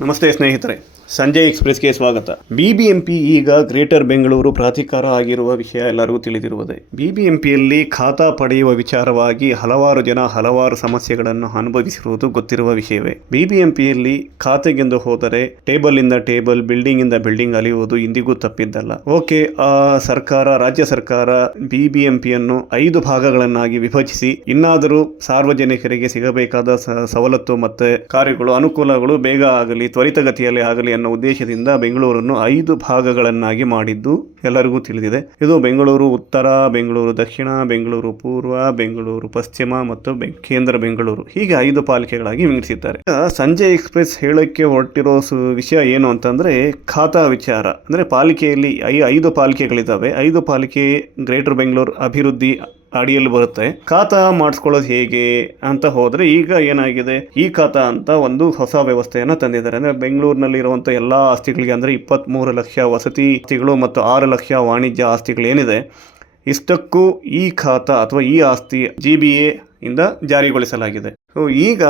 ನಮಸ್ತೆ ಸ್ನೇಹಿತರೆ. ಸಂಜಯ್ ಎಕ್ಸ್ಪ್ರೆಸ್ಗೆ ಸ್ವಾಗತ. ಬಿಬಿಎಂಪಿ ಈಗ ಗ್ರೇಟರ್ ಬೆಂಗಳೂರು ಪ್ರಾಧಿಕಾರ ಆಗಿರುವ ವಿಷಯ ಎಲ್ಲರಿಗೂ ತಿಳಿದಿರುವುದೇ. ಬಿಬಿಎಂಪಿಯಲ್ಲಿ ಖಾತಾ ಪಡೆಯುವ ವಿಚಾರವಾಗಿ ಹಲವಾರು ಜನ ಹಲವಾರು ಸಮಸ್ಯೆಗಳನ್ನು ಅನುಭವಿಸಿರುವುದು ಗೊತ್ತಿರುವ ವಿಷಯವೇ. ಬಿಬಿಎಂಪಿಯಲ್ಲಿ ಖಾತೆಗೆಂದು ಹೋದರೆ ಟೇಬಲ್ ಇಂದ ಟೇಬಲ್, ಬಿಲ್ಡಿಂಗ್ ಇಂದ ಬಿಲ್ಡಿಂಗ್ ಅಲಿಯುವುದು ಇಂದಿಗೂ ತಪ್ಪಿದ್ದಲ್ಲ. ಓಕೆ, ಆ ಸರ್ಕಾರ, ರಾಜ್ಯ ಸರ್ಕಾರ ಬಿಬಿಎಂಪಿಯನ್ನು ಐದು ಭಾಗಗಳನ್ನಾಗಿ ವಿಭಜಿಸಿ ಇನ್ನಾದರೂ ಸಾರ್ವಜನಿಕರಿಗೆ ಸಿಗಬೇಕಾದ ಸವಲತ್ತು ಮತ್ತೆ ಕಾರ್ಯಗಳು, ಅನುಕೂಲಗಳು ಬೇಗ ಆಗಲಿ, ತ್ವರಿತಗತಿಯಲ್ಲಿ ಆಗಲಿ ಅನ್ನೋ ಉದ್ದೇಶದಿಂದ ಬೆಂಗಳೂರನ್ನು ಐದು ಭಾಗಗಳನ್ನಾಗಿ ಮಾಡಿದ್ದು ಎಲ್ಲರಿಗೂ ತಿಳಿದಿದೆ. ಇದು ಬೆಂಗಳೂರು ಉತ್ತರ, ಬೆಂಗಳೂರು ದಕ್ಷಿಣ, ಬೆಂಗಳೂರು ಪೂರ್ವ, ಬೆಂಗಳೂರು ಪಶ್ಚಿಮ ಮತ್ತು ಕೇಂದ್ರ ಬೆಂಗಳೂರು ಹೀಗೆ ಐದು ಪಾಲಿಕೆಗಳಾಗಿ ವಿಂಗಡಿಸಿದ್ದಾರೆ. ಸಂಜೆ ಎಕ್ಸ್ಪ್ರೆಸ್ ಹೇಳಕ್ಕೆ ಹೊರಟಿರೋ ವಿಷಯ ಏನು ಅಂತಂದ್ರೆ ಖಾತಾ ವಿಚಾರ. ಅಂದ್ರೆ ಪಾಲಿಕೆಯಲ್ಲಿ ಐ ಐದು ಪಾಲಿಕೆಗಳಿದ್ದಾವೆ. ಐದು ಪಾಲಿಕೆ ಗ್ರೇಟರ್ ಬೆಂಗಳೂರು ಅಭಿವೃದ್ಧಿ ಅಡಿಯಲ್ಲಿ ಬರುತ್ತೆ. ಖಾತಾ ಮಾಡಿಸ್ಕೊಳ್ಳೋದು ಹೇಗೆ ಅಂತ ಹೋದರೆ ಈಗ ಏನಾಗಿದೆ? ಈ ಖಾತಾ ಅಂತ ಒಂದು ಹೊಸ ವ್ಯವಸ್ಥೆಯನ್ನು ತಂದಿದ್ದಾರೆ. ಅಂದ್ರೆ ಬೆಂಗಳೂರಿನಲ್ಲಿ ಇರುವಂತ ಎಲ್ಲಾ ಆಸ್ತಿಗಳಿಗೆ ಅಂದ್ರೆ ಇಪ್ಪತ್ತ್ ಮೂರು ಲಕ್ಷ ವಸತಿ ಆಸ್ತಿಗಳು ಮತ್ತು ಆರು ಲಕ್ಷ ವಾಣಿಜ್ಯ ಆಸ್ತಿಗಳು ಏನಿದೆ, ಇಷ್ಟಕ್ಕೂ ಈ ಖಾತಾ ಅಥವಾ ಈ ಆಸ್ತಿ ಜಿ ಬಿ ಎ ಇಂದ ಜಾರಿಗೊಳಿಸಲಾಗಿದೆ. ಸೊ ಈಗ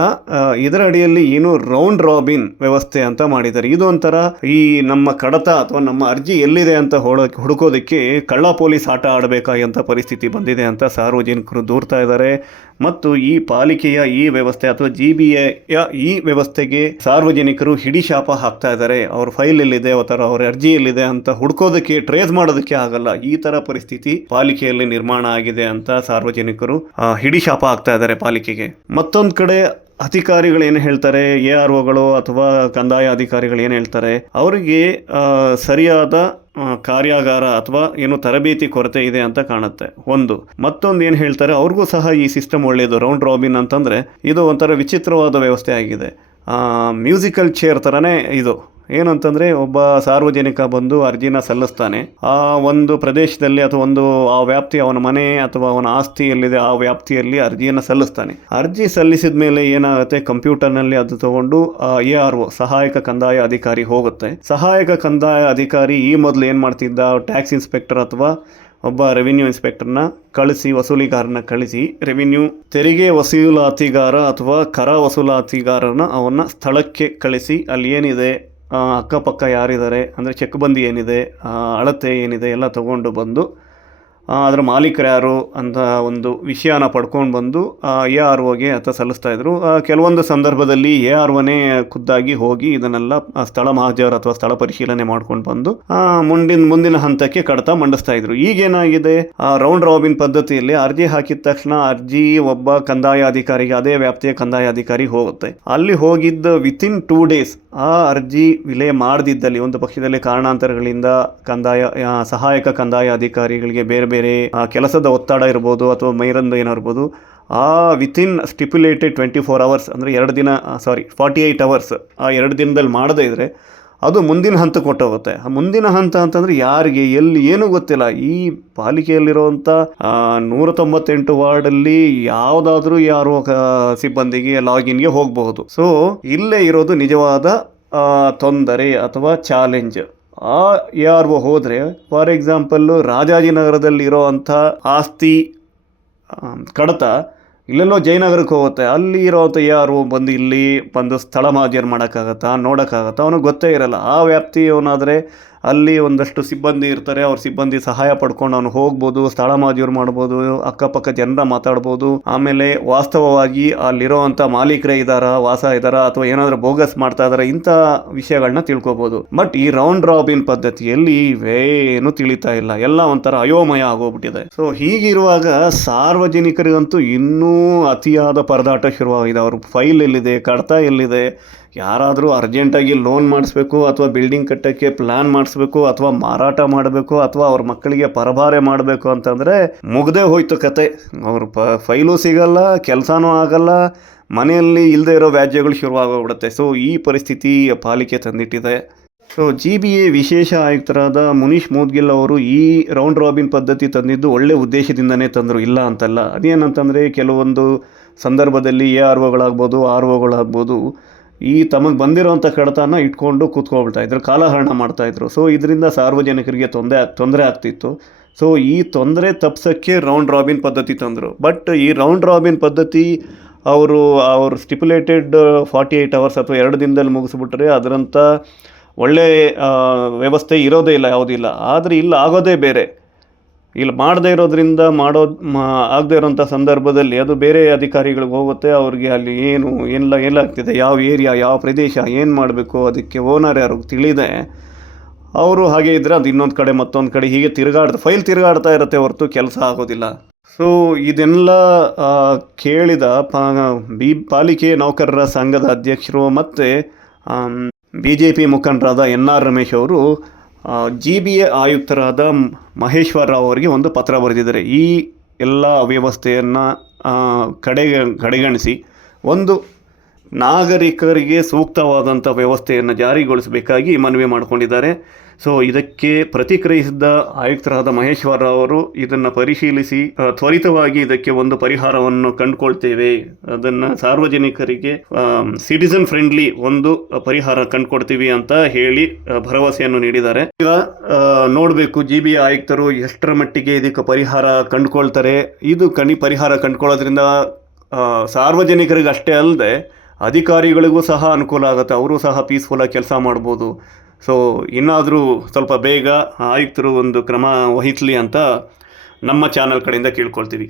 ಇದರ ಅಡಿಯಲ್ಲಿ ಏನು ರೌಂಡ್ ರಾಬಿನ್ ವ್ಯವಸ್ಥೆ ಅಂತ ಮಾಡಿದ್ದಾರೆ. ಇದು ಒಂಥರ ಈ ನಮ್ಮ ಕಡತ ಅಥವಾ ನಮ್ಮ ಅರ್ಜಿ ಎಲ್ಲಿದೆ ಅಂತ ಹೊಡ ಹುಡುಕೋದಕ್ಕೆ ಕಳ್ಳ ಪೊಲೀಸ್ ಆಟ ಆಡಬೇಕಾದಂಥ ಪರಿಸ್ಥಿತಿ ಬಂದಿದೆ ಅಂತ ಸಾರ್ವಜನಿಕರು ದೂರ್ತಾ ಇದ್ದಾರೆ. ಮತ್ತು ಈ ಪಾಲಿಕೆಯ ಈ ವ್ಯವಸ್ಥೆ ಅಥವಾ ಜಿ ಬಿ ಎಯ ಈ ವ್ಯವಸ್ಥೆಗೆ ಸಾರ್ವಜನಿಕರು ಹಿಡಿ ಶಾಪ ಹಾಕ್ತಾ ಇದ್ದಾರೆ. ಅವ್ರ ಫೈಲ್ ಎಲ್ಲಿದೆ ಅಥವಾ ಅವ್ರ ಅರ್ಜಿ ಎಲ್ಲಿದೆ ಅಂತ ಹುಡ್ಕೋದಕ್ಕೆ ಟ್ರೇಸ್ ಮಾಡೋದಕ್ಕೆ ಆಗಲ್ಲ. ಈ ತರ ಪರಿಸ್ಥಿತಿ ಪಾಲಿಕೆಯಲ್ಲಿ ನಿರ್ಮಾಣ ಆಗಿದೆ ಅಂತ ಸಾರ್ವಜನಿಕರು ಹಿಡಿ ಶಾಪ ಹಾಕ್ತಾ ಇದ್ದಾರೆ ಪಾಲಿಕೆಗೆ. ಮತ್ತೊಂದು ಕಡೆ ಅಧಿಕಾರಿಗಳು ಏನು ಹೇಳ್ತಾರೆ, ಎ ಆರ್ ಒಗಳು ಅಥವಾ ಕಂದಾಯ ಅಧಿಕಾರಿಗಳು ಏನು ಹೇಳ್ತಾರೆ, ಅವರಿಗೆ ಸರಿಯಾದ ಕಾರ್ಯಾಗಾರ ಅಥವಾ ಏನು ತರಬೇತಿ ಕೊರತೆ ಇದೆ ಅಂತ ಕಾಣುತ್ತೆ. ಒಂದು. ಮತ್ತೊಂದು ಏನು ಹೇಳ್ತಾರೆ, ಅವ್ರಿಗೂ ಸಹ ಈ ಸಿಸ್ಟಮ್ ಒಳ್ಳೆಯದು ರೌಂಡ್ ರಾಬಿನ್ ಅಂತಂದರೆ ಇದು ಒಂಥರ ವಿಚಿತ್ರವಾದ ವ್ಯವಸ್ಥೆ ಆಗಿದೆ. ಮ್ಯೂಸಿಕಲ್ ಚೇರ್ ಥರನೇ ಇದು. ಏನಂತಂದರೆ ಒಬ್ಬ ಸಾರ್ವಜನಿಕ ಬಂದು ಅರ್ಜಿನ ಸಲ್ಲಿಸ್ತಾನೆ. ಆ ಒಂದು ಪ್ರದೇಶದಲ್ಲಿ ಅಥವಾ ಒಂದು ಆ ವ್ಯಾಪ್ತಿ, ಅವನ ಮನೆ ಅಥವಾ ಅವನ ಆಸ್ತಿ ಎಲ್ಲಿದೆ ಆ ವ್ಯಾಪ್ತಿಯಲ್ಲಿ ಅರ್ಜಿಯನ್ನು ಸಲ್ಲಿಸ್ತಾನೆ. ಅರ್ಜಿ ಸಲ್ಲಿಸಿದ ಮೇಲೆ ಏನಾಗುತ್ತೆ? ಕಂಪ್ಯೂಟರ್ನಲ್ಲಿ ಅದು ತಗೊಂಡು ಎ ಆರ್ ಒ, ಸಹಾಯಕ ಕಂದಾಯ ಅಧಿಕಾರಿ ಹೋಗುತ್ತೆ. ಸಹಾಯಕ ಕಂದಾಯ ಅಧಿಕಾರಿ ಈ ಮೊದಲು ಏನು ಮಾಡ್ತಿದ್ದ? ಟ್ಯಾಕ್ಸ್ ಇನ್ಸ್ಪೆಕ್ಟರ್ ಅಥವಾ ಒಬ್ಬ ರೆವಿನ್ಯೂ ಇನ್ಸ್ಪೆಕ್ಟರ್ನ ಕಳಿಸಿ, ವಸೂಲಿಗಾರನ ಕಳಿಸಿ, ರೆವಿನ್ಯೂ ತೆರಿಗೆ ವಸೂಲಾತಿಗಾರ ಅಥವಾ ಕರ ವಸೂಲಾತಿಗಾರನ ಅವನ್ನ ಸ್ಥಳಕ್ಕೆ ಕಳಿಸಿ, ಅಲ್ಲಿ ಏನಿದೆ? ಅಕ್ಕಪಕ್ಕ ಯಾರಿದ್ದಾರೆ? ಅಂದರೆ ಚೆಕ್ ಬಂದಿ ಏನಿದೆ? ಅಳತೆ ಏನಿದೆ? ಎಲ್ಲ ತಗೊಂಡು ಬಂದು ಅದರ ಮಾಲೀಕರು ಯಾರು ಅಂತ ಒಂದು ವಿಷಯನ ಪಡ್ಕೊಂಡು ಬಂದು ಎ ಆರ್ ಒಗೆ ಅಂತ ಸಲ್ಲಿಸ್ತಾ ಇದ್ರು. ಕೆಲವೊಂದು ಸಂದರ್ಭದಲ್ಲಿ ಎ ಆರ್ ಒನೇ ಖುದ್ದಾಗಿ ಹೋಗಿ ಇದನ್ನೆಲ್ಲ ಸ್ಥಳ ಮಹಾಜರ್ ಅಥವಾ ಸ್ಥಳ ಪರಿಶೀಲನೆ ಮಾಡ್ಕೊಂಡು ಬಂದು ಮುಂದಿನ ಮುಂದಿನ ಹಂತಕ್ಕೆ ಕಡತ ಮಂಡಿಸ್ತಾ ಇದ್ರು. ಈಗೇನಾಗಿದೆ? ರೌಂಡ್ ರಾಬಿನ್ ಪದ್ಧತಿಯಲ್ಲಿ ಅರ್ಜಿ ಹಾಕಿದ ತಕ್ಷಣ ಅರ್ಜಿ ಒಬ್ಬ ಕಂದಾಯ ಅಧಿಕಾರಿಗೆ, ಅದೇ ವ್ಯಾಪ್ತಿಯ ಕಂದಾಯ ಅಧಿಕಾರಿ ಹೋಗುತ್ತೆ. ಅಲ್ಲಿ ಹೋಗಿದ್ದ ವಿತಿನ್ ಟೂ ಡೇಸ್ ಆ ಅರ್ಜಿ ವಿಲೆ ಮಾಡದಿದ್ದಲ್ಲಿ, ಒಂದು ಪಕ್ಷದಲ್ಲಿ ಕಾರಣಾಂತರಗಳಿಂದ ಕಂದಾಯ ಸಹಾಯಕ ಕಂದಾಯ ಅಧಿಕಾರಿಗಳಿಗೆ ಬೇರೆ ಬೇರೆ ಆ, ಕೆಲಸದ ಒತ್ತಡ ಇರ್ಬೋದು ಅಥವಾ ಮೈರಂದು ಏನೋ ಇರ್ಬೋದು ಆ within stipulated twenty four hours ಅಂದರೆ ಎರಡು ದಿನ ಸಾರಿ ಫಾರ್ಟಿ ಏಯ್ಟ್ ಅವರ್ಸ್ ಆ ಎರಡು ದಿನದಲ್ಲಿ ಮಾಡದೇ ಇದ್ದರೆ ಅದು ಮುಂದಿನ ಹಂತಕ್ಕೆ ಕೊಟ್ಟೋಗುತ್ತೆ ಆ ಮುಂದಿನ ಹಂತ ಅಂತಂದರೆ ಯಾರಿಗೆ ಎಲ್ಲಿ ಏನೂ ಗೊತ್ತಿಲ್ಲ. ಈ ಪಾಲಿಕೆಯಲ್ಲಿರುವಂಥ ನೂರ ತೊಂಬತ್ತೆಂಟು ವಾರ್ಡಲ್ಲಿ ಯಾವುದಾದ್ರೂ ಯಾರು ಸಿಬ್ಬಂದಿಗೆ ಲಾಗಿನ್ಗೆ ಹೋಗಬಹುದು. ಸೊ ಇಲ್ಲೇ ಇರೋದು ನಿಜವಾದ ತೊಂದರೆ ಅಥವಾ ಚಾಲೆಂಜ್ ಆ ಎ ಆರ್ ಒ ಹೋದರೆ ಫಾರ್ ಎಕ್ಸಾಂಪಲ್ಲು ರಾಜಾಜಿನಗರದಲ್ಲಿ ಇರೋವಂಥ ಆಸ್ತಿ ಕಡತ ಇಲ್ಲೆಲ್ಲೋ ಜಯನಗರಕ್ಕೆ ಹೋಗುತ್ತೆ. ಅಲ್ಲಿ ಇರೋವಂಥ ಯಾರು ಬಂದು ಇಲ್ಲಿ ಬಂದು ಸ್ಥಳ ಮಾಜರ್ ಮಾಡೋಕ್ಕಾಗತ್ತಾ, ನೋಡೋಕ್ಕಾಗತ್ತಾ, ಅವನಿಗೆ ಗೊತ್ತೇ ಇರಲ್ಲ. ಆ ವ್ಯಾಪ್ತಿಯವನಾದರೆ ಅಲ್ಲಿ ಒಂದಷ್ಟು ಸಿಬ್ಬಂದಿ ಇರ್ತಾರೆ, ಅವ್ರ ಸಿಬ್ಬಂದಿ ಸಹಾಯ ಪಡ್ಕೊಂಡು ಅವನು ಹೋಗ್ಬೋದು, ಸ್ಥಳ ಮಾಜೂರು ಮಾಡ್ಬೋದು, ಅಕ್ಕಪಕ್ಕ ಜನರ ಮಾತಾಡ್ಬೋದು. ಆಮೇಲೆ ವಾಸ್ತವವಾಗಿ ಅಲ್ಲಿರೋವಂಥ ಮಾಲೀಕರೇ ಇದಾರ, ವಾಸ ಇದಾರ ಅಥವಾ ಏನಾದರೂ ಬೋಗಸ್ ಮಾಡ್ತಾ ಇದಾರ, ಇಂಥ ವಿಷಯಗಳನ್ನ ತಿಳ್ಕೊಬೋದು. ಬಟ್ ಈ ರೌಂಡ್ ರಾಬಿನ್ ಪದ್ಧತಿಯಲ್ಲಿ ಇವೇನು ತಿಳಿತಾ ಇಲ್ಲ. ಎಲ್ಲ ಒಂಥರ ಅಯೋಮಯ ಆಗೋಗ್ಬಿಟ್ಟಿದೆ. ಸೊ ಹೀಗಿರುವಾಗ ಸಾರ್ವಜನಿಕರಿಗಂತೂ ಇನ್ನೂ ಅತಿಯಾದ ಪರದಾಟ ಶುರುವಾಗಿದೆ. ಅವ್ರ ಫೈಲ್ ಎಲ್ಲಿದೆ, ಕಡತ ಎಲ್ಲಿದೆ ಯಾರಾದರೂ ಅರ್ಜೆಂಟಾಗಿ ಲೋನ್ ಮಾಡಿಸ್ಬೇಕು ಅಥವಾ ಬಿಲ್ಡಿಂಗ್ ಕಟ್ಟೋಕ್ಕೆ ಪ್ಲ್ಯಾನ್ ಮಾಡಿಸ್ಬೇಕು ಅಥವಾ ಮಾರಾಟ ಮಾಡಬೇಕು ಅಥವಾ ಅವ್ರ ಮಕ್ಕಳಿಗೆ ಪರಭಾರೆ ಮಾಡಬೇಕು ಅಂತಂದರೆ ಮುಗ್ದೇ ಹೋಯ್ತು ಕತೆ. ಅವ್ರ ಪ ಫೈಲು ಸಿಗಲ್ಲ, ಕೆಲಸನೂ ಆಗಲ್ಲ, ಮನೆಯಲ್ಲಿ ಇಲ್ಲದೆ ಇರೋ ವ್ಯಾಜ್ಯಗಳು ಶುರುವಾಗೋಗ್ಬಿಡುತ್ತೆ ಸೊ ಈ ಪರಿಸ್ಥಿತಿ ಪಾಲಿಕೆ ತಂದಿಟ್ಟಿದೆ. ಸೊ ಜಿ ಬಿ ಎ ವಿಶೇಷ ಆಯುಕ್ತರಾದ ಮುನೀಶ್ ಮೋದ್ಗಿಲ್ ಅವರು ಈ ರೌಂಡ್ ರಾಬಿನ್ ಪದ್ಧತಿ ತಂದಿದ್ದು ಒಳ್ಳೆ ಉದ್ದೇಶದಿಂದನೇ ತಂದರು. ಇಲ್ಲ ಅಂತಲ್ಲ. ಅದೇನಂತಂದರೆ, ಕೆಲವೊಂದು ಸಂದರ್ಭದಲ್ಲಿ ಎ ಆರ್ ಒಗಳಾಗ್ಬೋದು ಆರ್ ಒಗಳಾಗ್ಬೋದು ಈ ತಮಗೆ ಬಂದಿರೋವಂಥ ಕಡತನ ಇಟ್ಕೊಂಡು ಕೂತ್ಕೊಳ್ತಾ ಇದ್ರು, ಕಾಲಹರಣ ಮಾಡ್ತಾಯಿದ್ರು ಸೊ ಇದರಿಂದ ಸಾರ್ವಜನಿಕರಿಗೆ ತೊಂದರೆ ತೊಂದರೆ ಆಗ್ತಿತ್ತು. ಸೊ ಈ ತೊಂದರೆ ತಪ್ಸೋಕ್ಕೆ ರೌಂಡ್ ರಾಬಿನ್ ಪದ್ಧತಿ ತಂದರು. ಬಟ್ ಈ ರೌಂಡ್ ರಾಬಿನ್ ಪದ್ಧತಿ ಅವರು ಅವರು ಸ್ಟಿಪ್ಯುಲೇಟೆಡ್ ಫಾರ್ಟಿ ಏಯ್ಟ್ ಅವರ್ಸ್ ಅಥವಾ ಎರಡು ದಿನದಲ್ಲಿ ಮುಗಿಸ್ಬಿಟ್ರೆ ಅದರಂಥ ಒಳ್ಳೆ ವ್ಯವಸ್ಥೆ ಇರೋದೇ ಇಲ್ಲ, ಯಾವುದೂ ಇಲ್ಲ. ಆದರೆ ಇಲ್ಲಿ, ಆಗೋದೇ ಬೇರೆ. ಇಲ್ಲಿ ಮಾಡದೇ ಇರೋದ್ರಿಂದ ಮಾಡೋ ಆಗದೇ ಇರೋಂಥ ಸಂದರ್ಭದಲ್ಲಿ ಅದು ಬೇರೆ ಅಧಿಕಾರಿಗಳಿಗೆ ಹೋಗುತ್ತೆ, ಅವ್ರಿಗೆ ಅಲ್ಲಿ ಏನು, ಎಲ್ಲ ಏನಾಗ್ತಿದೆ, ಯಾವ ಏರಿಯಾ, ಯಾವ ಪ್ರದೇಶ, ಏನು ಮಾಡಬೇಕು, ಅದಕ್ಕೆ ಓನರ್ ಯಾರು ತಿಳಿದೆ. ಅವರು ಹಾಗೆ ಇದ್ದರೆ ಅದು ಇನ್ನೊಂದು ಕಡೆ ಮತ್ತೊಂದು ಕಡೆ ಹೀಗೆ ತಿರುಗಾಡ್ದು ಫೈಲ್ ತಿರುಗಾಡ್ತಾ ಇರುತ್ತೆ ಹೊರತು ಕೆಲಸ ಆಗೋದಿಲ್ಲ. ಸೊ ಇದೆಲ್ಲ ಕೇಳಿದ ಬಿ, ಪಾಲಿಕೆ ನೌಕರರ ಸಂಘದ ಅಧ್ಯಕ್ಷರು ಮತ್ತು ಬಿ ಜೆ ಪಿ ಮುಖಂಡರಾದ ಎನ್ ಆರ್ ರಮೇಶ್ ಅವರು ಜಿ ಬಿ ಎ ಆಯುಕ್ತರಾದ ಮಹೇಶ್ವರ ರಾವ್ ಅವರಿಗೆ ಒಂದು ಪತ್ರ ಬರೆದಿದ್ದಾರೆ. ಈ ಎಲ್ಲ ಅವ್ಯವಸ್ಥೆಯನ್ನು ಕಡೆಗೆ, ಕಡೆಗಣಿಸಿ. ಒಂದು ನಾಗರಿಕರಿಗೆ ಸೂಕ್ತವಾದಂಥ ವ್ಯವಸ್ಥೆಯನ್ನು ಜಾರಿಗೊಳಿಸಬೇಕಾಗಿ ಮನವಿ ಮಾಡಿಕೊಂಡಿದ್ದಾರೆ. ಸೊ ಇದಕ್ಕೆ ಪ್ರತಿಕ್ರಿಯಿಸಿದ್ದ ಆಯುಕ್ತರಾದ ಮಹೇಶ್ವರ ಅವರು ಇದನ್ನು ಪರಿಶೀಲಿಸಿ ತ್ವರಿತವಾಗಿ ಇದಕ್ಕೆ ಒಂದು ಪರಿಹಾರವನ್ನು ಕಂಡುಕೊಳ್ತೇವೆ. ಅದನ್ನು ಸಾರ್ವಜನಿಕರಿಗೆ ಸಿಟಿಸನ್ ಫ್ರೆಂಡ್ಲಿ ಒಂದು ಪರಿಹಾರ ಕಂಡುಕೊಡ್ತೀವಿ ಅಂತ ಹೇಳಿ ಭರವಸೆಯನ್ನು ನೀಡಿದ್ದಾರೆ. ಈಗ ನೋಡಬೇಕು, ಜಿ ಬಿ ಆಯುಕ್ತರು ಎಷ್ಟರ ಮಟ್ಟಿಗೆ ಇದಕ್ಕೆ ಪರಿಹಾರ ಕಂಡುಕೊಳ್ತಾರೆ. ಇದು ಕಣಿ ಪರಿಹಾರ ಕಂಡುಕೊಳ್ಳೋದ್ರಿಂದ ಸಾರ್ವಜನಿಕರಿಗೆ ಅಷ್ಟೇ ಅಲ್ಲದೆ ಅಧಿಕಾರಿಗಳಿಗೂ ಸಹ ಅನುಕೂಲ ಆಗುತ್ತೆ. ಅವರು ಸಹ ಪೀಸ್ಫುಲ್ಲಾಗಿ ಕೆಲಸ ಮಾಡ್ಬೋದು. ಸೊ ಇನ್ನಾದರೂ ಸ್ವಲ್ಪ ಬೇಗ ಆಯುಕ್ತರು ಒಂದು ಕ್ರಮ ವಹಿಸಲಿ ಅಂತ ನಮ್ಮ ಚಾನಲ್ ಕಡೆಯಿಂದ ಕೇಳ್ಕೊಳ್ತೀವಿ.